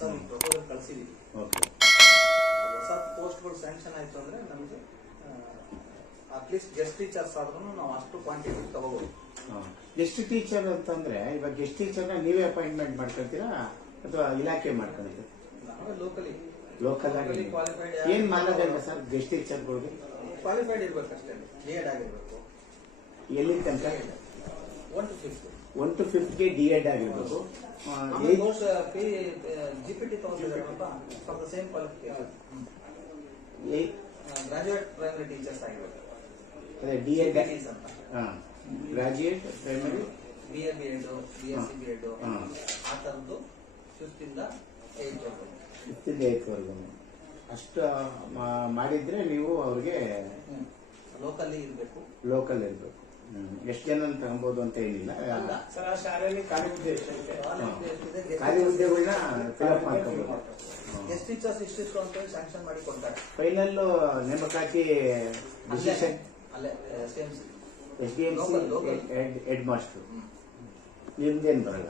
ಹೊಸ ಪ್ರಪೋಸಲ್ ಕಳಿಸಿದೀವಿ. ಹೊಸ ಪೋಸ್ಟ್ಗಳು ಸ್ಯಾಂಕ್ಷನ್ ಆಯ್ತು ಅಂದ್ರೆ ನಮಗೆ ಅಟ್ಲೀಸ್ಟ್ ಗೆಸ್ಟ್ ಟೀಚರ್ಸ್ ಆದ್ರೂ ನಾವು ಅಷ್ಟು ಕ್ವಾಂಟಿಟಿ ತಗೋಬಹುದು. ಗೆಸ್ಟ್ ಟೀಚರ್ ಅಂತಂದ್ರೆ ಇವಾಗ ಗೆಸ್ಟ್ ಟೀಚರ್ನ ನೀವೇ ಅಪಾಯಿಂಟ್ಮೆಂಟ್ ಮಾಡ್ಕೊಳ್ತೀರಾ ಅಥವಾ ಇಲಾಖೆ ಮಾಡ್ಕೊಂಡಿದ್ದೀರಾ? ನಾವೇ ಲೋಕಲ್ ಆಗಿ ಕ್ವಾಲಿಫೈಡ್. ಏನ್ ಮಾನದಂಡ ಸರ್ ಗೆಸ್ಟ್ ಟೀಚರ್ಗಳಿಗೆ? ಕ್ವಾಲಿಫೈಡ್ ಇರ್ಬೇಕಷ್ಟೇ, B.Ed ಆಗಿರ್ಬೇಕು. ಎಲ್ಲಿ ತನಕ? 1 to 5th. 1 to 5th ಗೆ D.Ed ಆಗಿರ್ಬೇಕು. GPT ತಗೊಂಡಿದ್ದಾರಪ್ಪ for the same qualification. Graduate primary teachers ಆಗಿರ್ಬೇಕು. ಅದೇ D.Ed ಅಂತ. Graduate primary BA B.Ed BSc B.Ed ಆ ತರದ್ದು 5th ಇಂದ 8th ವರೆಗೂ ಅಷ್ಟು ಮಾಡಿದ್ರೆ ನೀವು ಅವ್ರಿಗೆ ಲೋಕಲ್ ಇರಬೇಕು. ಎಷ್ಟು ಜನ ತಗೊಬಹುದು ಅಂತ ಏನಿಲ್ಲ. ಶಾಲೆಯಲ್ಲಿ ಖಾಲಿ ಹುದ್ದೆಗಳನ್ನ ಫಿಲ್ಅಪ್ ಮಾಡ್ಕೋಬಹುದು. ಗೆಸ್ಟ್ ಟೀಚರ್ಸ್ ಇಷ್ಟಿಷ್ಟು ಅಂತ ಸ್ಯಾಂಕ್ಷನ್ ಮಾಡಿ ಕೊಡ್ತಾರೆ. ಫೈನಲ್ ನೇಮಕಾತಿ ಡಿಸಿಷನ್ ಅಲ್ಲೇ SDMC ಹೆಡ್ ಮಾಸ್ಟರ್. ನಿಮ್ದೇನು ಬರಲ್ಲ?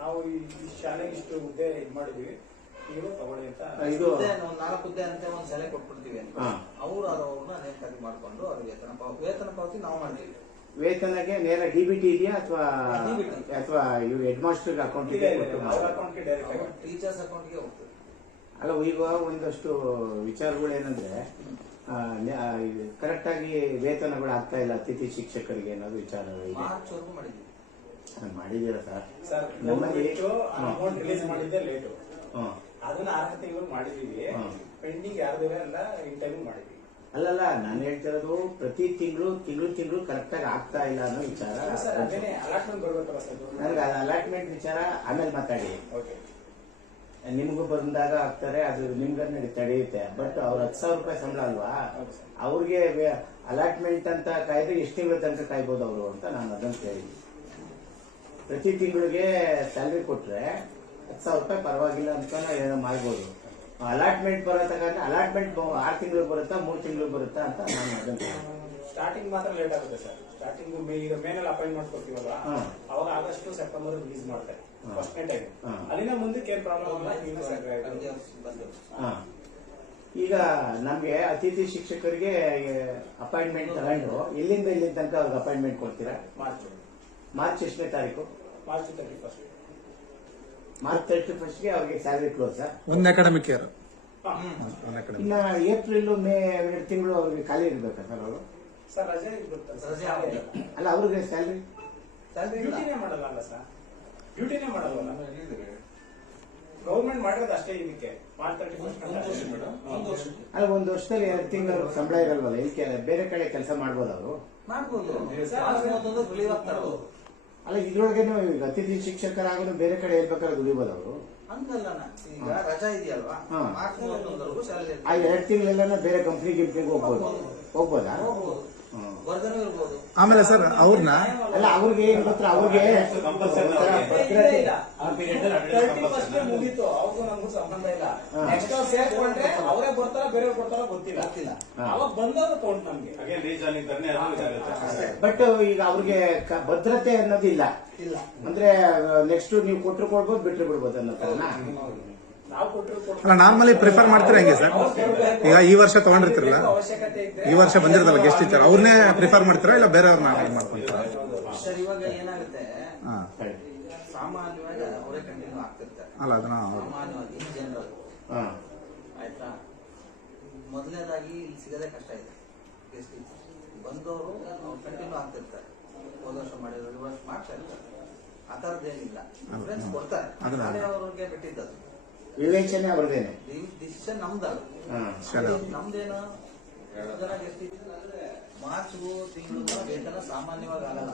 ನಾವು ಈ ಶಾಲೆಗೆ ಇಷ್ಟು ಹುದ್ದೆ ಇದು ಮಾಡಿದೀವಿ, ನೀವು ತಗೊಳ್ಳಿ ಅಂತ. 4 ಹುದ್ದೆ ಅಂತ ಒಂದು ಸಲಹೆ ಕೊಟ್ಬಿಡ್ತೀವಿ ಅಂತ ಅವ್ರು ಅವ್ರನ್ನ ನೇಮಕಾತಿ ಮಾಡ್ಕೊಂಡು ಅವ್ರಿಗೆ ವೇತನ ಪಾವತಿ ನಾವು ಮಾಡ್ತೀವಿ. ವೇತನಕ್ಕೆ ನೇರ DBT ಇದೆಯಾ ಅಥವಾ ಇವ್ರು ಹೆಡ್ ಮಾಸ್ಟರ್ ಅಕೌಂಟಿಗೆ? ಟೀಚರ್ಸ್ ಅಕೌಂಟ್ಗೆ ಹೋಗ್ತದೆ. ಅಲ್ಲ, ಈಗ ಒಂದಷ್ಟು ವಿಚಾರಗಳು ಏನಂದ್ರೆ ಕರೆಕ್ಟ್ ಆಗಿ ವೇತನಗಳು ಆಗ್ತಾ ಇಲ್ಲ ಅತಿಥಿ ಶಿಕ್ಷಕರಿಗೆ ಅನ್ನೋದು ವಿಚಾರ ಇದೆ. ಮಾರ್ಚ್ ವರೆಗೂ ಮಾಡಿದ್ದೀವಿ. ಮಾಡಿದೀರ ಸರ್? ನಮ್ಮಲ್ಲಿ ಅಮೌಂಟ್ ರಿಲೀಸ್ ಮಾಡಿದ್ದೆ ಲೇಟು, ಅದನ್ನ 6 ತಿಂಗಳು ಮಾಡಿದೀವಿ. ಪೆಂಡಿಂಗ್ ಯಾರ್ದು ಎಲ್ಲ ಇನ್ ಟೈಮ್ ಮಾಡಿದ್ವಿ. ಅಲ್ಲಲ್ಲ, ನಾನು ಹೇಳ್ತಿರೋದು ಪ್ರತಿ ತಿಂಗಳು ಕರೆಕ್ಟ್ ಆಗಿ ಆಗ್ತಾ ಇಲ್ಲ ಅನ್ನೋ ವಿಚಾರ. ಅಲಾಟ್ಮೆಂಟ್ ಬರ್ಬೇಕಲ್ಲ ಸರ್? ನನಗೆ ಅಲಾಟ್ಮೆಂಟ್ ವಿಚಾರ ಆಮೇಲೆ ಮಾತಾಡಿ. ನಿಮ್ಗೂ ಬಂದಾಗ ಆಗ್ತಾರೆ, ಅದು ನಿಮ್ಗೆ ತಡೆಯುತ್ತೆ. ಬಟ್ ಅವ್ರ 10,000 ರೂಪಾಯಿ ಸಂಬಳ ಅಲ್ವಾ, ಅವ್ರಿಗೆ ಅಲಾಟ್ಮೆಂಟ್ ಅಂತ ಕಾಯ್ದು ಎಷ್ಟು ತಿಂಗಳ ತನಕ ಕಾಯ್ಬೋದು ಅವರು ಅಂತ ನಾನು ಅದನ್ನು ಕೇಳಿದ್ವಿ. ಪ್ರತಿ ತಿಂಗಳಿಗೆ ಸ್ಯಾಲ್ರಿ ಕೊಟ್ರೆ 10,000 ರೂಪಾಯಿ ಪರವಾಗಿಲ್ಲ ಅಂತ ಏನೋ ಮಾಡ್ಬೋದು. ಅಲಾಟ್ಮೆಂಟ್ ಬರೋ ತಗೊಂಡ್ರೆ ಅಲಾಟ್ಮೆಂಟ್ 6 ತಿಂಗಳು ಬರುತ್ತಾ 3 ತಿಂಗಳು ಬರುತ್ತಾ ಅಂತ ನಾನು ಅದನ್ನು ಸ್ಟಾರ್ಟಿಂಗ್ ಮಾತ್ರ ಲೇಟ್ ಆಗುತ್ತೆ ಸರ್. ಸ್ಟಾರ್ಟಿಂಗ್ ಈಗ ಮೇನಲ್ಲಿ ಅಪಾಯಿಂಟ್ ಮಾಡ್ಕೊಡ್ತೀವಲ್ಲ, ಅವಾಗ ಆಗಸ್ಟ್ ಸೆಪ್ಟೆಂಬರ್ ರಿಲೀಸ್ ಮಾಡ್ತಾರೆ ಫಸ್ಟ್ನೇ ಟೈಮ್. ಅಲ್ಲಿಂದ ಮುಂದಕ್ಕೆ ಏನ್ ಪ್ರಾಬ್ಲಮ್ ಈಗ ನಮ್ಗೆ ಅತಿಥಿ ಶಿಕ್ಷಕರಿಗೆ ಅಪಾಯಿಂಟ್ಮೆಂಟ್ ತಗೊಂಡು ಎಲ್ಲಿಂದ ತನಕ ಅವ್ರಿಗೆ ಅಪಾಯಿಂಟ್ಮೆಂಟ್ ಕೊಡ್ತೀರಾ? ಮಾರ್ಚ್ ಎಷ್ಟನೇ ತಾರೀಕು? March 31st. ಮಾರ್ಚ್ 31st ಗೆ ಅವ್ರಿಗೆ ಸ್ಯಾಲರಿ ಕ್ಲೋಸ್. ಒಂದು ಅಕಾಡೆಮಿಕ್ ಇಯರ್. ಇನ್ನ ಏಪ್ರಿಲ್ ಮೇ 2 ತಿಂಗಳು ಅವ್ರಿಗೆ ಖಾಲಿ ಇರ್ಬೇಕಾ ಸರ್ ಅವರು? ಸರ್ ರಜೆ ಅಲ್ಲ, ಅವ್ರಿಗೆ ಸ್ಯಾಲರಿ ಡ್ಯೂಟಿನೇ ಮಾಡಲ್ಲ ಅಲ್ಲ ಸರ್? ಡ್ಯೂಟಿನೇ ಮಾಡಲ್ವಲ್ಲ ಗೌರ್ಮೆಂಟ್ ಮಾಡಿರೋದು ಅಷ್ಟೇ. ಇದಕ್ಕೆ ಮಾರ್ಚ್ 31st ಅಲ್ಲ, 1 ವರ್ಷದಲ್ಲಿ 2 ತಿಂಗಳು ಸಂಬಳ ಇರಲ್ವಲ್ಲ? ಇದಕ್ಕೆ ಬೇರೆ ಕಡೆ ಕೆಲಸ ಮಾಡ್ಬೋದು ಅವರು? ಅಲ್ಲ, ಇದ್ರೊಳಗೆ ಈಗ ಅತಿಥಿ ಶಿಕ್ಷಕರಾಗೋದು ಬೇರೆ ಕಡೆ ಹೇಳ್ಬೇಕಾದ್ರೆ ದುಡಿಬೋದು ಅವರು? ಹಂಗಲ್ಲ, ಈಗ ರಜಾ ಇದೆಯಲ್ವಾ, ಮಾರ್ಚ್ 31 ಸ್ಯಾಲರಿ. ಆ 2 ತಿಂಗಳೆಲ್ಲ ಬೇರೆ ಕಂಪ್ನಿಗೆ ಹೋಗ್ಬೋದಾ? ಆಮೇಲೆ ಸರ್ ಅವ್ರನ್ನ ಅಲ್ಲ, ಅವ್ರಿಗೆ ಏನ್ ಗೊತ್ತಾ, ಅವ್ರಿಗೆ ಮುಗೀತು, ಅವ್ರಿಗೂ ನಮಗೂ ಸಂಬಂಧ ಇಲ್ಲ. ನೆಕ್ಸ್ಟ್ ಅವ್ರು ಸೇರ್ಕೊಂಡ್ರೆ ಅವರೇ ಬರ್ತಾರ ಬೇರೆಯವ್ರು ಕೊಡ್ತಾರ ಗೊತ್ತಿಲ್ಲ. ಅವಾಗ ಬಂದವರು ಕೌಂಟ್ ನಮ್ಗೆ. ಬಟ್ ಈಗ ಅವ್ರಿಗೆ ಭದ್ರತೆ ಅನ್ನೋದಿಲ್ಲ. ಅಂದ್ರೆ ನೆಕ್ಸ್ಟ್ ನೀವು ಕೊಟ್ಟರು ಕೊಡ್ಬೋದು, ಬಿಟ್ಟರು ಬಿಡ್ಬೋದು ಅನ್ನೋ ತರನ. ಅಲ್ಲ, ನಾರ್ಮಲಿ ಪ್ರಿಫರ್ ಮಾಡ್ತೀರಾ ಹೆಂಗೆ ಸರ್? ಈಗ ಈ ವರ್ಷ ತಗೊಂಡಿರ್ತಿರಲ್ಲ, ಈ ವರ್ಷ ಬಂದಿರೋದಲ್ಲ ಗೆಸ್ಟ್ ಟೀಚರ್, ಅವ್ರನ್ನೇ ಪ್ರಿಫರ್ ಮಾಡ್ತೀರಾ ಇಲ್ಲ ಬೇರೆಯವ್ರನ್ನ ಮಾಡ್ಕೊಂತೀರಾ? ಸರ್, ಇವಾಗ ಏನಾಗುತ್ತೆ, ಸಾಮಾನ್ಯವಾಗಿ ಅವರೇ ಕಂಟಿನ್ಯೂ ಆಗ್ತಿರ್ತಾರೆ. ಅಲ್ಲ, ಅದನ್ನ ಸಾಮಾನ್ಯವಾಗಿ ಇನ್ ಜನರಲ್ ಆಯ್ತಾ. ಮೊದಲನೇದಾಗಿ ಇಲ್ಲಿ ಸಿಗದೆ ಕಷ್ಟ ಇದೆ. ಗೆಸ್ಟ್ ಟೀಚರ್ ಬಂದವರು ಕಂಟಿನ್ಯೂ ಆಗ್ತಿರ್ತಾರೆ. ಹೋದ ವರ್ಷ ಮಾಡಿದ್ರು, ಈ ವರ್ಷ ಮಾಡ್ತಾ ಇರ್ತಾರೆ. ಆ ಥರದ್ದೇನಿಲ್ಲ, ಡಿಫ್ರೆನ್ಸ್ ಕೊಡ್ತಾರೆ. ಅವ್ರಿಗೆ ಬಿಟ್ಟಿದ್ದದು ವಿವೇಚನೆ ಅವ್ರದ್ದೇನೆ, ಡಿಸಿಷನ್ ನಮ್ದಲ್ಲ. ನಮ್ದೇನು ಜನ ಗೆಸ್ಟ್ ಟೀಚರ್ ಮಾರ್ಚ್ ತಿಂಗಳು ವೇತನ ಸಾಮಾನ್ಯವಾಗಿ ಆಗಲ್ಲ.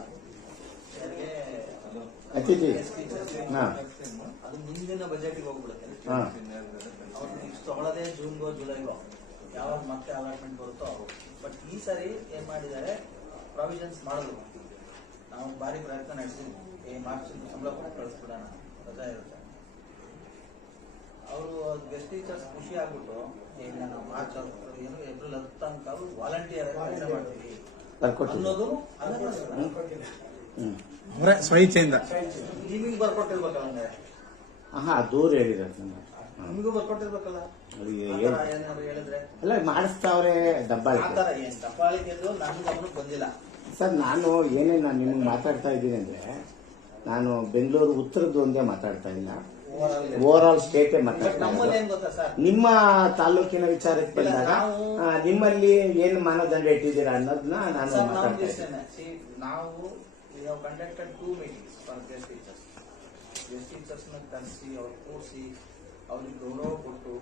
ಅದು ಮುಂದಿನ ಬಜೆಟ್ಗೆ ಹೋಗ್ಬಿಡುತ್ತೆ. ಅವ್ರು ನೆಕ್ಸ್ಟ್ ತಗೊಳ್ಳೋದೇ ಜೂನ್ಗೋ ಜುಲೈಗೋ, ಯಾವಾಗ ಮತ್ತೆ ಅಲಾಟ್ಮೆಂಟ್ ಬರುತ್ತೋ ಅವರು. ಬಟ್ ಈ ಸಾರಿ ಏನ್ ಮಾಡಿದ್ದಾರೆ, ಪ್ರಾವಿಷನ್ಸ್ ಮಾಡಿದ್ರು. ನಾವು ಭಾರಿ ಪ್ರಯತ್ನ ನಡೆಸಿದ್ವಿ, ಮಾರ್ಚ್ ಸಂಬಳ ಕೊಟ್ಟು ಕಳಿಸ್ಬಿಡೋಣ, ರಜಾ ಇರುತ್ತೆ. ಅವರು ಗೆಸ್ಟ್ ಟೀಚರ್ಸ್ ಖುಷಿ ಆಗ್ಬಿಟ್ಟು, ಈಗ ನಾವು ಮಾರ್ಚ್ ಏನು ಏಪ್ರಿಲ್ 10 ತನಕ ವಾಲಂಟಿಯರ್ ಕೆಲಸ ಮಾಡ್ತೀವಿ ಅನ್ನೋದು ಅವರೇ ಸ್ವಇಚ್ಛೆಯಿಂದ ನಿಮಗೆ ಬರ್ಕೊಟ್ಟಿರ್ಬೇಕಲ್ಲ. ದೂರ ಹೇಳಿರೋದು ನನ್ನ ನಿಮಗೂ ಬರ್ಕೊಟ್ಟಿರ್ಬೇಕಲ್ಲ ಅದು ಆ ಥರ ಏನಾದ್ರು ಹೇಳಿದ್ರೆ ಎಲ್ಲ ಮಾಡಿಸ್ತಾವ್ರೆ ಆ ದಬ್ಬಾಳಿಕೆ ಥರ ಏನ್ ದಬ್ಬಾಳಿಕೆ ಅಂದ್ರು ನನ್ನ ಗಮನಕ್ಕೆ ಬಂದಿಲ್ಲ. ಸರ್ ನಾನು ಏನೇನು ನಾನು ನಿಮ್ಗೆ ಮಾತಾಡ್ತಾ ಇದ್ದೀನಿ ಅಂದ್ರೆ ನಾನು ಬೆಂಗಳೂರು ಉತ್ತರದ್ದು ಒಂದೇ ಮಾತಾಡ್ತಾ ಇಲ್ಲ, ಓವರ್ ಆಲ್ ಸ್ಟೇಟೇ ಮಾತಾಡ್ತಾ ನಮ್ಮಲ್ಲಿ ಇರೋದು. ಏನ್ ಗೊತ್ತಾ ಸರ್, ನಿಮ್ಮ ತಾಲೂಕಿನ ವಿಚಾರಕ್ಕೆ ಬಂದಾಗ ನಿಮ್ಮಲ್ಲಿ ಏನು ಮಾನದಂಡ ಇಟ್ಟಿದ್ದೀರಾ ಅನ್ನೋದನ್ನ ನಾನು ಸರ್, ಮಾತಾಡ್ತಾ ಇದ್ದೀನಿ. ನಾವು we have conducted 2 meetings for guest teachers. Guest teachers ನ ಕರೆಸಿ ಅವ್ರು ಕೂರಿಸಿ ಅವ್ರಿಗೆ ಗೌರವ ಕೊಟ್ಟು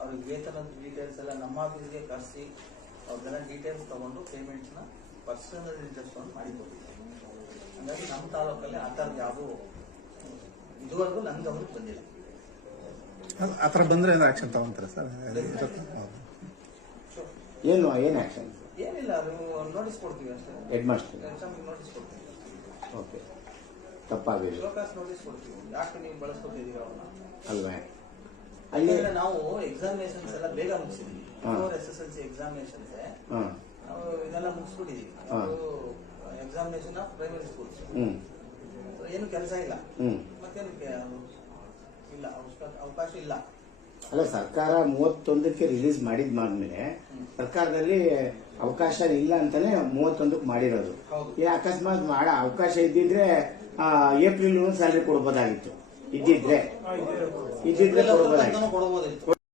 ಅವ್ರಿಗೆ ವೇತನದ ಡೀಟೇಲ್ಸ್ ಎಲ್ಲ ನಮ್ಮ ಆಫೀಸ್ಗೆ ಕರೆಸಿ ಅವ್ರಿಗೆಲ್ಲ ಡೀಟೇಲ್ಸ್ ತಗೊಂಡು ಪೇಮೆಂಟ್ಸ್ನ ಪರ್ಸನಲ್ ಇಂಟ್ರೆಸ್ಟ್ ತಗೊಂಡು ಮಾಡಿಕೊಟ್ಟಿದ್ದೀವಿ. ಹಾಗಾಗಿ ನಮ್ಮ ತಾಲೂಕಲ್ಲಿ ಆ ಥರದ್ದು ಯಾವುದೂ ಇದುವರೆಗೂ ನನ್ನ ಗಮನಕ್ಕೆ ಬಂದಿಲ್ಲ. ಆ ಥರ ಬಂದ್ರೆ ಏನು ಆಕ್ಷನ್ ತಗೊಂತಾರೆ ಸರ್? ಏನು ಆಕ್ಷನ್? ಏನಿಲ್ಲ, ಅದು ನೋಟಿಸ್ ಕೊಡ್ತೀವಿ ಅಷ್ಟೇ. ಹೆಡ್ ಮಾಸ್ಟರ್ ಎಕ್ಸಾಮಿಗೆ ನೋಟಿಸ್ ಕೊಡ್ತೀವಿ, ಓಕೆ, ತಪ್ಪಾಗಿದೆ ಶೋಕಾಸ್ ನೋಟಿಸ್ ಕೊಡ್ತೀವಿ. ಯಾಕೆ ನೀವು ಬಳಸ್ಕೊತಿದ್ದೀರ ಅವ್ರನ್ನ ಅಲ್ವೇ? ಅಲ್ಲಿ ಯಾಕಂದ್ರೆ ನಾವು ಎಕ್ಸಾಮಿನೇಷನ್ಸ್ ಎಲ್ಲ ಬೇಗ ಮುಗಿಸಿದ್ವಿ. SSLC ಎಕ್ಸಾಮಿನೇಷನ್ಸ್ ಹಾಂ ನಾವು ಇದೆಲ್ಲ ಮುಗಿಸ್ಬಿಟ್ಟಿದೀವಿ. ಎಕ್ಸಾಮಿನೇಷನ್ ಆಫ್ ಪ್ರೈಮರಿ ಸ್ಕೂಲ್ಸ್ ಏನು ಕೆಲಸ ಇಲ್ಲ, ಮತ್ತೇನಕ್ಕೆ ಇಲ್ಲ, ಅವಕಾಶ ಇಲ್ಲ. ಅಲ್ಲ, ಸರ್ಕಾರ 31ಕ್ಕೆ ರಿಲೀಸ್ ಮಾಡಿದ್ಮೇಲೆ ಸರ್ಕಾರದಲ್ಲಿ ಅವಕಾಶ ಇಲ್ಲ ಅಂತಾನೆ 31ಕ್ಕೆ ಮಾಡಿರೋದು. ಹೌದು. ಈ ಅಕಸ್ಮಾತ್ ಅವಕಾಶ ಇದ್ದಿದ್ರೆ ಏಪ್ರಿಲ್ ಸ್ಯಾಲರಿ ಕೊಡ್ಬೋದಾಗಿತ್ತು, ಇದ್ದಿದ್ರೆ ಕೊಡ್ಬೋದಾಗಿತ್ತು. ಕೊಡ್ಬೋದಾಗಿತ್ತು.